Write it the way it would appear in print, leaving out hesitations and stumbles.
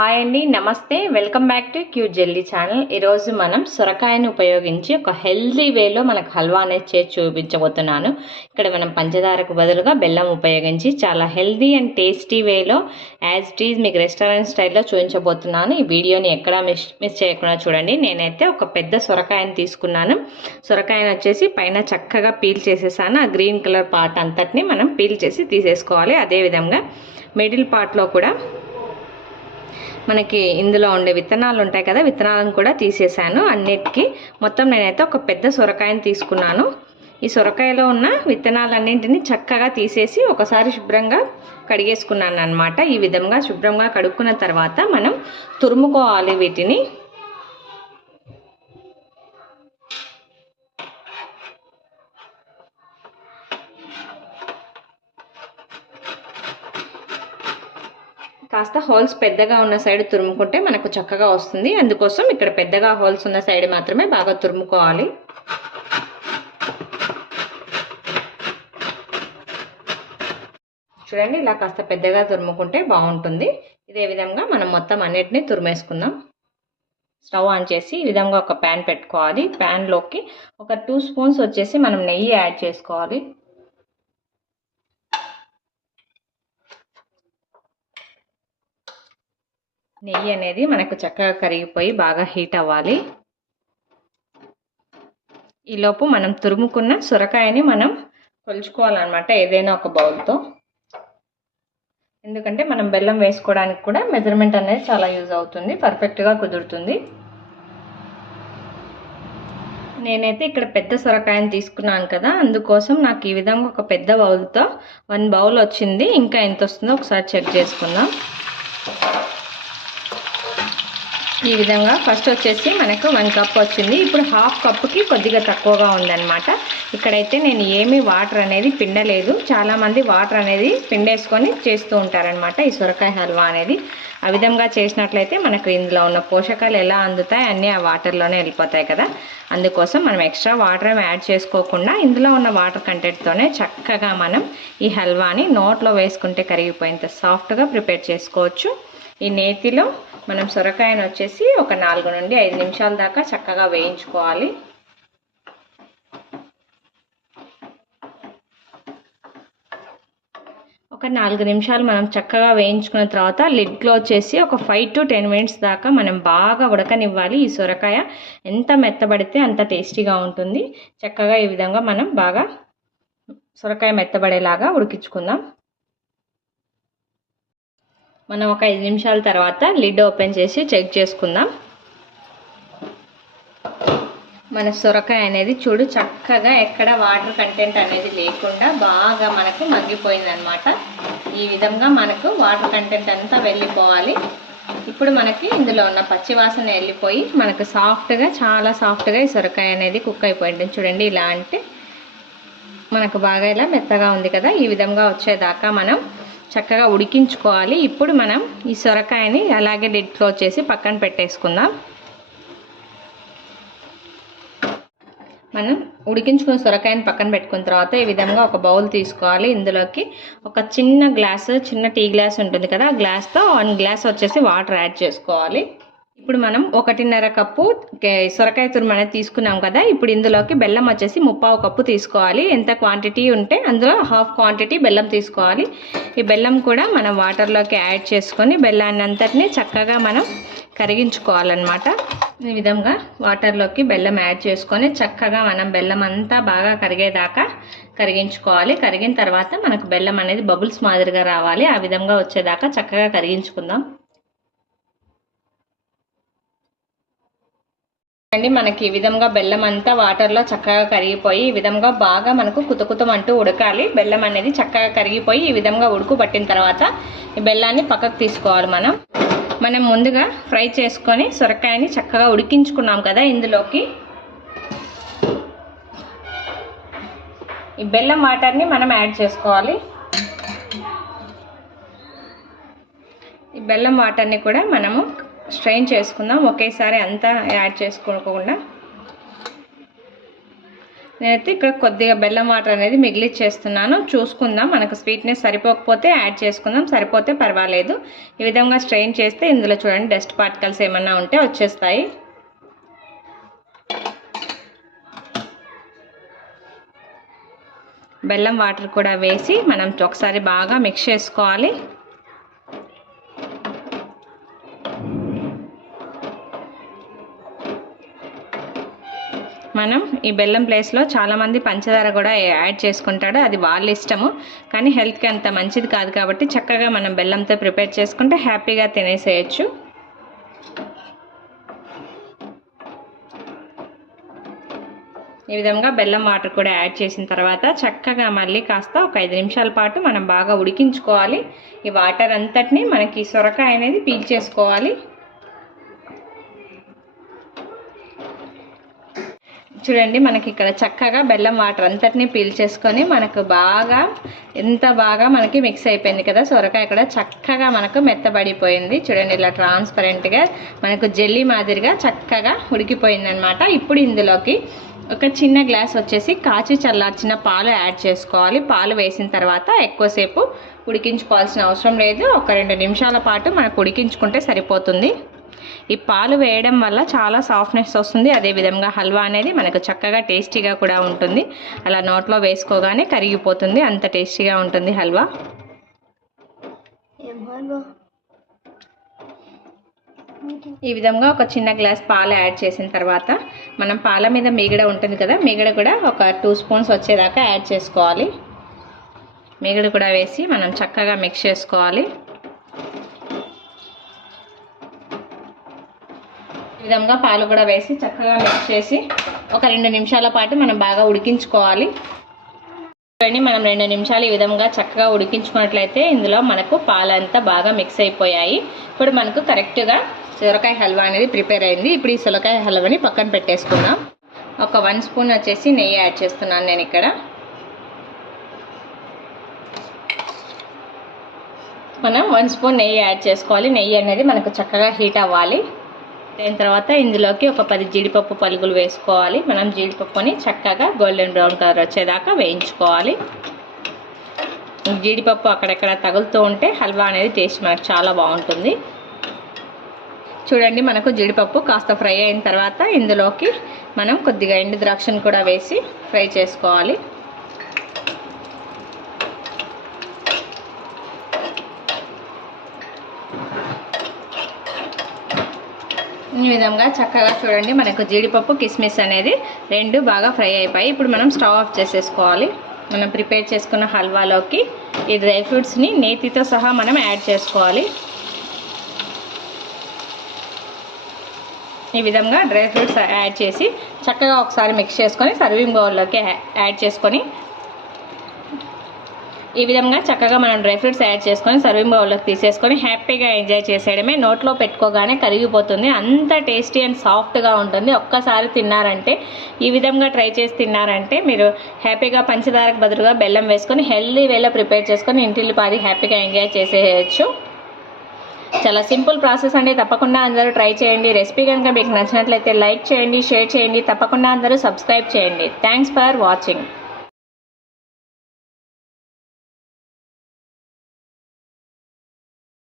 Hi అండి, నమస్తే. Welcome back to cute jelly channel. ఈరోజు మనం సొరకాయని ఉపయోగించి ఒక హెల్దీ వేలో మనకు హల్వా అనేది చేసి చూపించబోతున్నాను. ఇక్కడ మనం పంచదారకు బదులుగా బెల్లం ఉపయోగించి చాలా హెల్దీ అండ్ టేస్టీ వేలో యాజ్ ఇట్ ఈజ్ మీకు రెస్టారెంట్ స్టైల్లో చూపించబోతున్నాను. ఈ వీడియోని ఎక్కడా మిస్ చేయకుండా చూడండి. నేనైతే ఒక పెద్ద సొరకాయని తీసుకున్నాను. సొరకాయని వచ్చేసి పైన చక్కగా పీల్ చేసేసాను. ఆ గ్రీన్ కలర్ పార్ట్ అంతటిని మనం పీల్ చేసి తీసేసుకోవాలి. అదేవిధంగా మిడిల్ పార్ట్లో కూడా మనకి ఇందులో ఉండే విత్తనాలు ఉంటాయి కదా, విత్తనాలను కూడా తీసేసాను. అన్నిటికీ మొత్తం నేనైతే ఒక పెద్ద సొరకాయని తీసుకున్నాను. ఈ సొరకాయలో ఉన్న విత్తనాలన్నింటినీ చక్కగా తీసేసి ఒకసారి శుభ్రంగా కడిగేసుకున్నాను అన్నమాట. ఈ విధంగా శుభ్రంగా కడుక్కున్న తర్వాత మనం తురుముకోవాలి వీటిని. కాస్త హోల్స్ పెద్దగా ఉన్న సైడ్ తురుముకుంటే మనకు చక్కగా వస్తుంది. అందుకోసం ఇక్కడ పెద్దగా హోల్స్ ఉన్న సైడ్ మాత్రమే బాగా తురుముకోవాలి. చూడండి, ఇలా కాస్త పెద్దగా తురుముకుంటే బాగుంటుంది. ఇదే విధంగా మనం మొత్తం అన్నిటినీ తురిమేసుకుందాం. స్టవ్ ఆన్ చేసి ఈ విధంగా ఒక ప్యాన్ పెట్టుకోవాలి. ప్యాన్లోకి ఒక 2 స్పూన్స్ వచ్చేసి మనం నెయ్యి యాడ్ చేసుకోవాలి. నెయ్యి అనేది మనకు చక్కగా కరిగిపోయి బాగా హీట్ అవ్వాలి. ఈలోపు మనం తురుముకున్న సొరకాయని మనం కొలుచుకోవాలన్నమాట ఏదైనా ఒక బౌల్తో. ఎందుకంటే మనం బెల్లం వేసుకోవడానికి కూడా మెజర్మెంట్ అనేది చాలా యూజ్ అవుతుంది, పర్ఫెక్ట్గా కుదురుతుంది. నేనైతే ఇక్కడ పెద్ద సొరకాయని తీసుకున్నాను కదా, అందుకోసం నాకు ఈ విధంగా ఒక పెద్ద బౌల్తో 1 బౌల్ వచ్చింది. ఇంకా ఎంత వస్తుందో ఒకసారి చెక్ చేసుకుందాం. ఈ విధంగా ఫస్ట్ వచ్చేసి మనకు 1 కప్ వచ్చింది. ఇప్పుడు 1/2 కప్పుకి కొద్దిగా తక్కువగా ఉందన్నమాట. ఇక్కడైతే నేను ఏమీ వాటర్ అనేది పిండలేదు. చాలామంది వాటర్ అనేది పిండేసుకొని చేస్తూ ఉంటారనమాట ఈ సొరకాయ హల్వా అనేది. ఆ విధంగా చేసినట్లయితే మనకు ఇందులో ఉన్న పోషకాలు ఎలా అందుతాయి, అన్నీ ఆ వాటర్లోనే వెళ్ళిపోతాయి కదా. అందుకోసం మనం ఎక్స్ట్రా వాటర్ ఏమి యాడ్ చేసుకోకుండా ఇందులో ఉన్న వాటర్ కంటెంట్తోనే చక్కగా మనం ఈ హల్వాని నోట్లో వేసుకుంటే కరిగిపోయేంత సాఫ్ట్గా ప్రిపేర్ చేసుకోవచ్చు. ఈ నేతిలో మనం సొరకాయను వచ్చేసి ఒక 4 నుండి 5 నిమిషాల దాకా చక్కగా వేయించుకోవాలి. ఒక 4 నిమిషాలు మనం చక్కగా వేయించుకున్న తర్వాత లిడ్ క్లోజ్ చేసి ఒక 5 to 10 మినిట్స్ దాకా మనం బాగా ఉడకనివ్వాలి. ఈ సొరకాయ ఎంత మెత్తబడితే అంత టేస్టీగా ఉంటుంది. చక్కగా ఈ విధంగా మనం బాగా సొరకాయ మెత్తబడేలాగా ఉడికించుకుందాం. మనం ఒక 5 నిమిషాల తర్వాత లిడ్ ఓపెన్ చేసి చెక్ చేసుకుందాం. మన సొరకాయ అనేది చూడు చక్కగా ఎక్కడ వాటర్ కంటెంట్ అనేది లేకుండా బాగా మనకు మగ్గిపోయిందనమాట. ఈ విధంగా మనకు వాటర్ కంటెంట్ అంతా వెళ్ళిపోవాలి. ఇప్పుడు మనకి ఇందులో ఉన్న పచ్చివాసన వెళ్ళిపోయి మనకు సాఫ్ట్గా, చాలా సాఫ్ట్గా ఈ సొరకాయ అనేది కుక్ అయిపోయింది. చూడండి, ఇలా అంటే మనకు బాగా ఇలా మెత్తగా ఉంది కదా. ఈ విధంగా వచ్చేదాకా మనం చక్కగా ఉడికించుకోవాలి. ఇప్పుడు మనం ఈ సొరకాయని అలాగే లిడ్ క్లోజ్ చేసి పక్కన పెట్టేసుకుందాం. మనం ఉడికించుకున్న సొరకాయని పక్కన పెట్టుకున్న తర్వాత ఈ విధంగా ఒక బౌల్ తీసుకోవాలి. ఇందులోకి ఒక చిన్న టీ గ్లాస్ ఉంటుంది కదా, ఆ గ్లాస్తో 1 గ్లాస్ వచ్చేసి వాటర్ యాడ్ చేసుకోవాలి. ఇప్పుడు మనం 1.5 కప్పు సొరకాయ తురుము అనేది తీసుకున్నాం కదా. ఇప్పుడు ఇందులోకి బెల్లం వచ్చేసి 3/4 కప్పు తీసుకోవాలి. ఎంత క్వాంటిటీ ఉంటే అందులో 1/2 క్వాంటిటీ బెల్లం తీసుకోవాలి. ఈ బెల్లం కూడా మనం వాటర్లోకి యాడ్ చేసుకొని బెల్లాన్ని అంతటినీ చక్కగా మనం కరిగించుకోవాలన్నమాట. ఈ విధంగా వాటర్లోకి బెల్లం యాడ్ చేసుకొని చక్కగా మనం బెల్లం అంతా బాగా కరిగేదాకా కరిగించుకోవాలి. కరిగిన తర్వాత మనకు బెల్లం అనేది బబుల్స్ మాదిరిగా రావాలి. ఆ విధంగా వచ్చేదాకా చక్కగా కరిగించుకుందాం. అండి, మనకి ఈ విధంగా బెల్లం అంతా వాటర్లో చక్కగా కరిగిపోయి ఈ విధంగా బాగా మనకు కుతకుతమంటూ ఉడకాలి. బెల్లం అనేది చక్కగా కరిగిపోయి ఈ విధంగా ఉడుకు పట్టిన తర్వాత ఈ బెల్లాన్ని పక్కకు తీసుకోవాలి. మనం ముందుగా ఫ్రై చేసుకొని సొరకాయని చక్కగా ఉడికించుకున్నాం కదా, ఇందులోకి ఈ బెల్లం వాటర్ని మనం యాడ్ చేసుకోవాలి. ఈ బెల్లం వాటర్ని కూడా మనము స్ట్రెయిన్ చేసుకుందాం. ఒకేసారి అంతా యాడ్ చేసుకోకుండా నేనైతే ఇక్కడ కొద్దిగా బెల్లం వాటర్ అనేది మిగిలిచ్చేస్తున్నాను. చూసుకుందాం, మనకు స్వీట్నెస్ సరిపోకపోతే యాడ్ చేసుకుందాం, సరిపోతే పర్వాలేదు. ఈ విధంగా స్ట్రెయిన్ చేస్తే ఇందులో చూడండి డస్ట్ పార్టికల్స్ ఏమన్నా ఉంటే వచ్చేస్తాయి. బెల్లం వాటర్ కూడా వేసి మనం ఒకసారి బాగా మిక్స్ చేసుకోవాలి. మనం ఈ బెల్లం ప్లేస్లో చాలామంది పంచదార కూడా యాడ్ చేసుకుంటాడు, అది వాళ్ళ ఇష్టము. కానీ హెల్త్కి అంత మంచిది కాదు కాబట్టి చక్కగా మనం బెల్లంతో ప్రిపేర్ చేసుకుంటే హ్యాపీగా తినేసేయచ్చు. ఈ విధంగా బెల్లం వాటర్ కూడా యాడ్ చేసిన తర్వాత చక్కగా మళ్ళీ కాస్త ఒక 5 నిమిషాల పాటు మనం బాగా ఉడికించుకోవాలి. ఈ వాటర్ అంతటిని మనకి సొరకాయ అనేది పీల్చేసుకోవాలి. చూడండి, మనకి ఇక్కడ చక్కగా బెల్లం వాటర్ అంతటిని పీల్చేసుకొని మనకు బాగా ఎంత బాగా మనకి మిక్స్ అయిపోయింది కదా. సొరకాయ ఇక్కడ చక్కగా మనకు మెత్తబడిపోయింది. చూడండి, ఇలా ట్రాన్స్పరెంట్గా మనకు జెల్లీ మాదిరిగా చక్కగా ఉడికిపోయింది అనమాట. ఇప్పుడు ఇందులోకి ఒక చిన్న గ్లాస్ వచ్చేసి కాచి చల్లార్చిన పాలు యాడ్ చేసుకోవాలి. పాలు వేసిన తర్వాత ఎక్కువసేపు ఉడికించుకోవాల్సిన అవసరం లేదు, ఒక 2 నిమిషాల పాటు మనకు ఉడికించుకుంటే సరిపోతుంది. ఈ పాలు వేయడం వల్ల చాలా సాఫ్ట్నెస్ వస్తుంది. అదేవిధంగా హల్వా అనేది మనకు చక్కగా టేస్టీగా కూడా ఉంటుంది. అలా నోట్లో వేసుకోగానే కరిగిపోతుంది, అంత టేస్టీగా ఉంటుంది హల్వా. ఈ విధంగా ఒక చిన్న గ్లాస్ పాలు యాడ్ చేసిన తర్వాత మనం పాల మీద మీగడ ఉంటుంది కదా, మీగడ కూడా ఒక 2 స్పూన్స్ వచ్చేదాకా యాడ్ చేసుకోవాలి. మీగడ కూడా వేసి మనం చక్కగా మిక్స్ చేసుకోవాలి. ఈ విధంగా పాలు కూడా వేసి చక్కగా మిక్స్ చేసి ఒక 2 నిమిషాల పాటు మనం బాగా ఉడికించుకోవాలి. మనం 2 నిమిషాలు ఈ విధంగా చక్కగా ఉడికించుకున్నట్లయితే ఇందులో మనకు పాలంతా బాగా మిక్స్ అయిపోయాయి. ఇప్పుడు మనకు కరెక్ట్గా సొరకాయ హల్వా అనేది ప్రిపేర్ అయింది. ఇప్పుడు ఈ సొరకాయ హల్వాని పక్కన పెట్టేసుకుందాం. ఒక 1 స్పూన్ వచ్చేసి నెయ్యి యాడ్ చేస్తున్నాను నేను ఇక్కడ. మనం 1 స్పూన్ నెయ్యి యాడ్ చేసుకోవాలి. నెయ్యి అనేది మనకు చక్కగా హీట్ అవ్వాలి. దాని తర్వాత ఇందులోకి ఒక 10 జీడిపప్పు పలుకులు వేసుకోవాలి. మనం జీడిపప్పుని చక్కగా గోల్డెన్ బ్రౌన్ కలర్ వచ్చేదాకా వేయించుకోవాలి. జీడిపప్పు అక్కడక్కడ తగులుతూ ఉంటే హల్వా అనేది టేస్ట్ మనకు చాలా బాగుంటుంది. చూడండి, మనకు జీడిపప్పు కాస్త ఫ్రై అయిన తర్వాత ఇందులోకి మనం కొద్దిగా ఎండు ద్రాక్షను కూడా వేసి ఫ్రై చేసుకోవాలి. ఈ విధంగా చక్కగా చూడండి, మనకు జీడిపప్పు కిస్మిస్ అనేది 2 బాగా ఫ్రై అయిపోయి ఇప్పుడు మనం స్టవ్ ఆఫ్ చేసేసుకోవాలి. మనం ప్రిపేర్ చేసుకున్న హల్వాలోకి ఈ డ్రై ఫ్రూట్స్ని నేతితో సహా మనం యాడ్ చేసుకోవాలి. ఈ విధంగా డ్రై ఫ్రూట్స్ యాడ్ చేసి చక్కగా ఒకసారి మిక్స్ చేసుకొని సర్వింగ్ బౌల్లోకి యాడ్ చేసుకొని ఈ విధంగా చక్కగా మనం డ్రై ఫ్రూట్స్ యాడ్ చేసుకొని సర్వింగ్ బౌల్లోకి తీసేసుకొని హ్యాపీగా ఎంజాయ్ చేసేయడమే. నోట్లో పెట్టుకోగానే కరిగిపోతుంది, అంత టేస్టీ అండ్ సాఫ్ట్గా ఉంటుంది. ఒక్కసారి తిన్నారంటే, ఈ విధంగా ట్రై చేసి తిన్నారంటే మీరు హ్యాపీగా పంచదారకు బదులుగా బెల్లం వేసుకొని హెల్దీ వేలో ప్రిపేర్ చేసుకొని ఇంటిల్లిపాది హ్యాపీగా ఎంజాయ్ చేసేయచ్చు. చాలా సింపుల్ ప్రాసెస్ అండి. తప్పకుండా అందరూ ట్రై చేయండి. రెసిపీ కనుక మీకు నచ్చినట్లయితే లైక్ చేయండి, షేర్ చేయండి. తప్పకుండా అందరూ సబ్స్క్రైబ్ చేయండి. Thanks for watching.